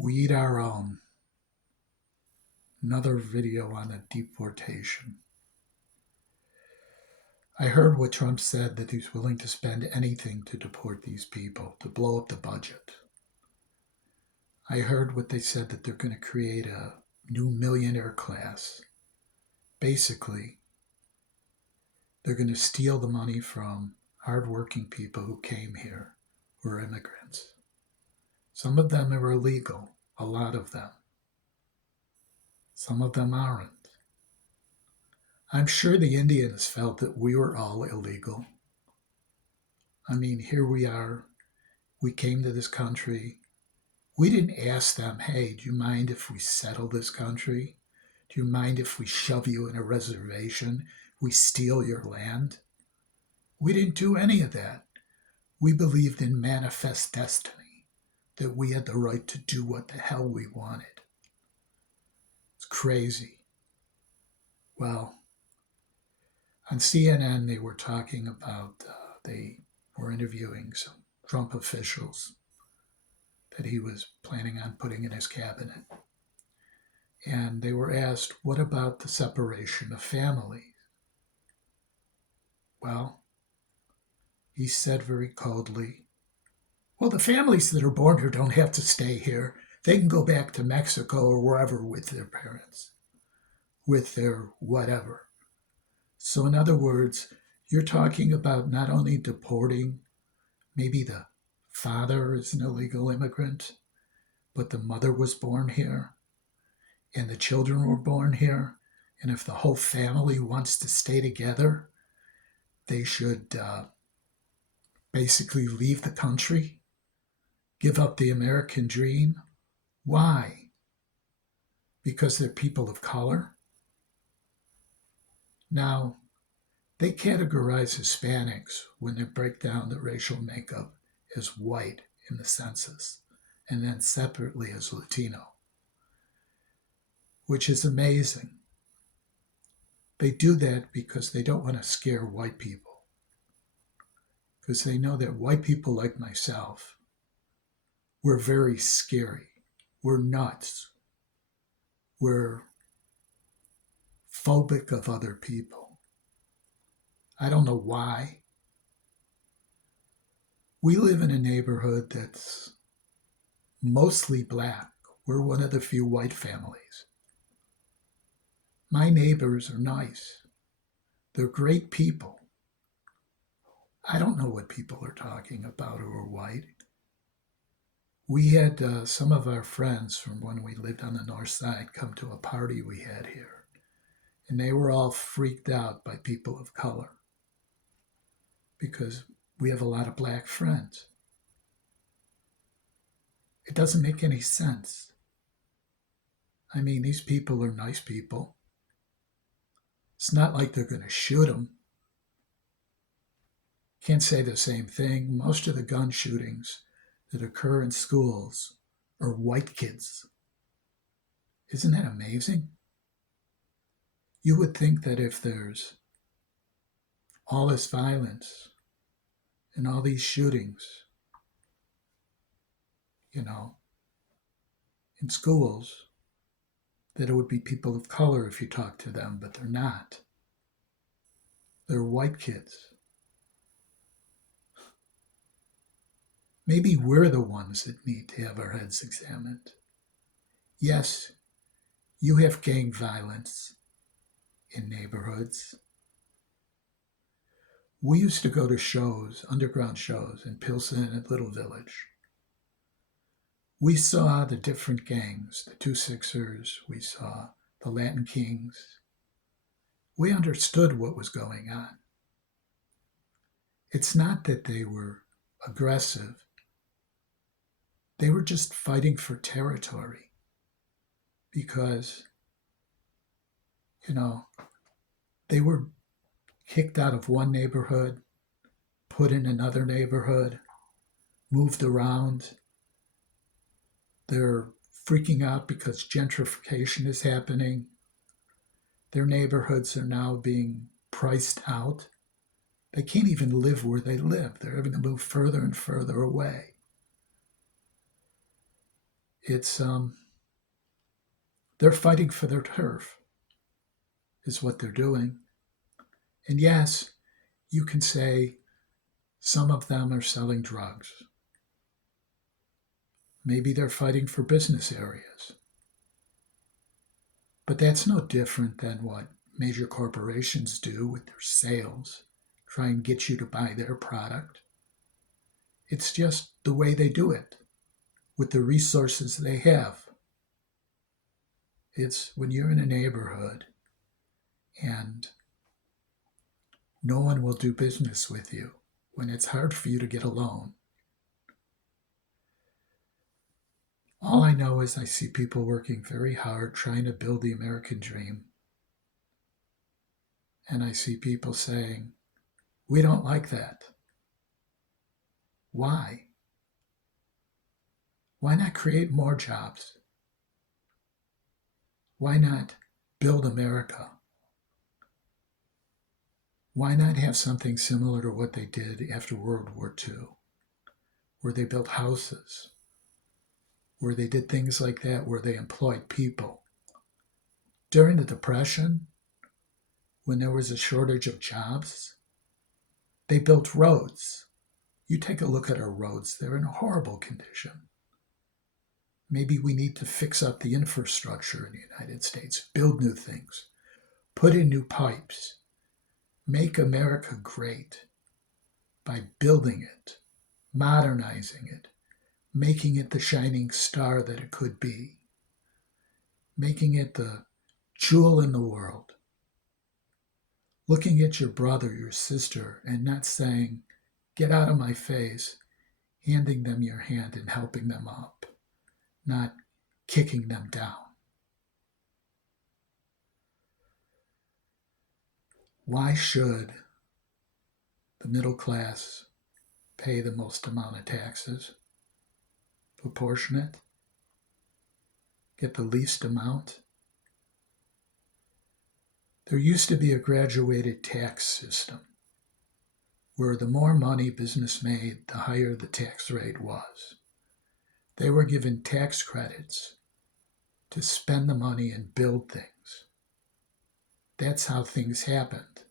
We eat our own. Another video on the deportation. I heard what Trump said, that he's willing to spend anything to deport these people, to blow up the budget. I heard what they said, that they're going to create a new millionaire class. Basically, they're going to steal the money from hardworking people who came here, who are immigrants. Some of them are illegal, a lot of them. Some of them aren't. I'm sure the Indians felt that we were all illegal. I mean, here we are. We came to this country. We didn't ask them, hey, do you mind if we settle this country? Do you mind if we shove you in a reservation? We steal your land? We didn't do any of that. We believed in manifest destiny, that we had the right to do what the hell we wanted. It's crazy. Well, on CNN, they were talking about, they were interviewing some Trump officials that he was planning on putting in his cabinet. And they were asked, what about the separation of families? Well, he said very coldly, well, the families that are born here don't have to stay here. They can go back to Mexico or wherever with their parents, with their whatever. So in other words, you're talking about not only deporting, maybe the father is an illegal immigrant, but the mother was born here and the children were born here. And if the whole family wants to stay together, they should basically leave the country, give up the American dream. Why? Because they're people of color? Now, they categorize Hispanics, when they break down the racial makeup, as white in the census, and then separately as Latino, which is amazing. They do that because they don't want to scare white people, because they know that white people like myself, we're very scary. We're nuts. We're phobic of other people. I don't know why. We live in a neighborhood that's mostly black. We're one of the few white families. My neighbors are nice. They're great people. I don't know what people are talking about who are white. We had some of our friends from when we lived on the north side come to a party we had here, and they were all freaked out by people of color because we have a lot of black friends. It doesn't make any sense. I mean, these people are nice people. It's not like they're going to shoot them. Can't say the same thing. Most of the gun shootings that occur in schools are white kids. Isn't that amazing? You would think that if there's all this violence and all these shootings, in schools, that it would be people of color if you talk to them, but they're not. They're white kids. Maybe we're the ones that need to have our heads examined. Yes, you have gang violence in neighborhoods. We used to go to shows, underground shows in Pilsen and Little Village. We saw the different gangs, the 2-6ers, we saw the Latin Kings. We understood what was going on. It's not that they were aggressive. They were just fighting for territory because, they were kicked out of one neighborhood, put in another neighborhood, moved around. They're freaking out because gentrification is happening. Their neighborhoods are now being priced out. They can't even live where they live. They're having to move further and further away. It's they're fighting for their turf, is what they're doing. And yes, you can say some of them are selling drugs. Maybe they're fighting for business areas. But that's no different than what major corporations do with their sales, try and get you to buy their product. It's just the way they do it with the resources they have. It's when you're in a neighborhood and no one will do business with you, when it's hard for you to get a loan. All I know is I see people working very hard trying to build the American dream. And I see people saying, we don't like that. Why? Why not create more jobs? Why not build America? Why not have something similar to what they did after World War II, where they built houses, where they did things like that, where they employed people? During the Depression, when there was a shortage of jobs, they built roads. You take a look at our roads, they're in a horrible condition. Maybe we need to fix up the infrastructure in the United States, build new things, put in new pipes, make America great by building it, modernizing it, making it the shining star that it could be, making it the jewel in the world. Looking at your brother, your sister, and not saying, get out of my face, handing them your hand and helping them up, not kicking them down. Why should the middle class pay the most amount of taxes? Proportionate? Get the least amount? There used to be a graduated tax system where the more money business made, the higher the tax rate was. They were given tax credits to spend the money and build things. That's how things happened.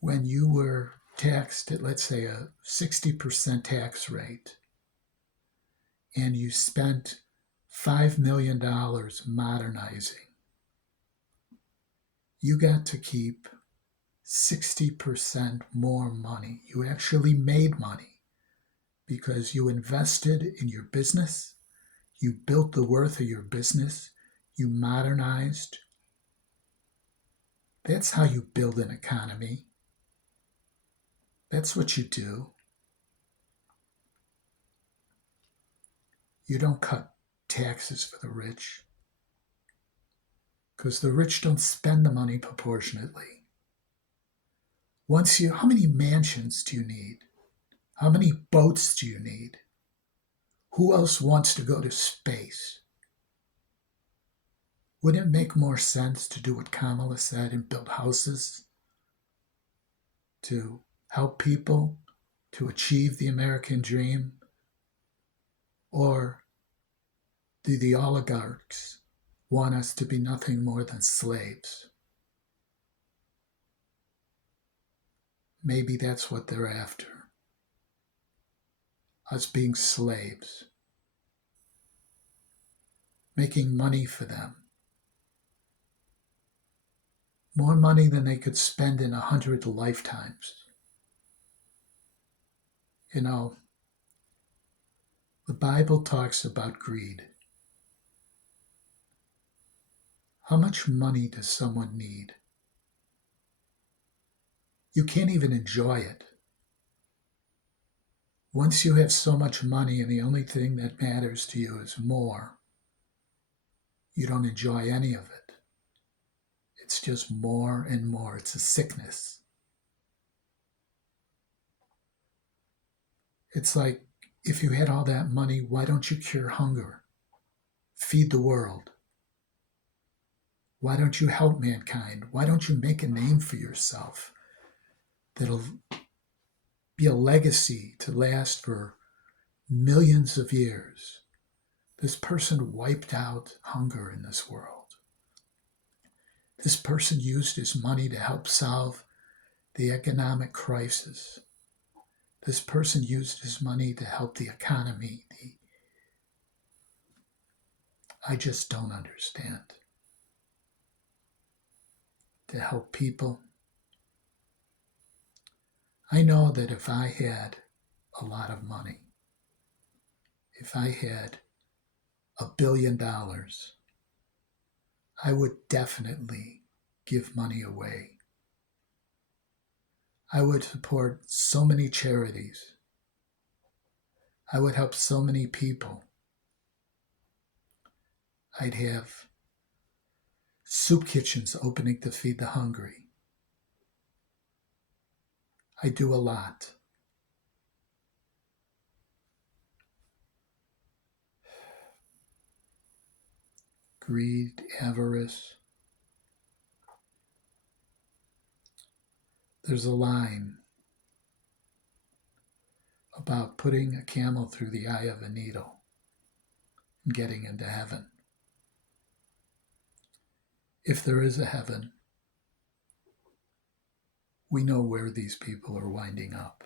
When you were taxed at, let's say, a 60% tax rate, and you spent $5 million modernizing, you got to keep 60% more money. You actually made money because you invested in your business, you built the worth of your business, you modernized. That's how you build an economy. That's what you do. You don't cut taxes for the rich because the rich don't spend the money proportionately. How many mansions do you need? How many boats do you need? Who else wants to go to space? Wouldn't it make more sense to do what Kamala said and build houses to help people to achieve the American dream? Or do the oligarchs want us to be nothing more than slaves? Maybe that's what they're after. Us being slaves. Making money for them. More money than they could spend in 100 lifetimes. You know, the Bible talks about greed. How much money does someone need? You can't even enjoy it. Once you have so much money and the only thing that matters to you is more, you don't enjoy any of it. It's just more and more. It's a sickness. It's like, if you had all that money, why don't you cure hunger? Feed the world. Why don't you help mankind? Why don't you make a name for yourself that'll be a legacy to last for millions of years? This person wiped out hunger in this world. This person used his money to help solve the economic crisis. This person used his money to help the economy. I just don't understand. To help people. I know that if I had a lot of money, if I had $1 billion, I would definitely give money away. I would support so many charities. I would help so many people. I'd have soup kitchens opening to feed the hungry. I do a lot. Greed, avarice. There's a line about putting a camel through the eye of a needle and getting into heaven. If there is a heaven, we know where these people are winding up.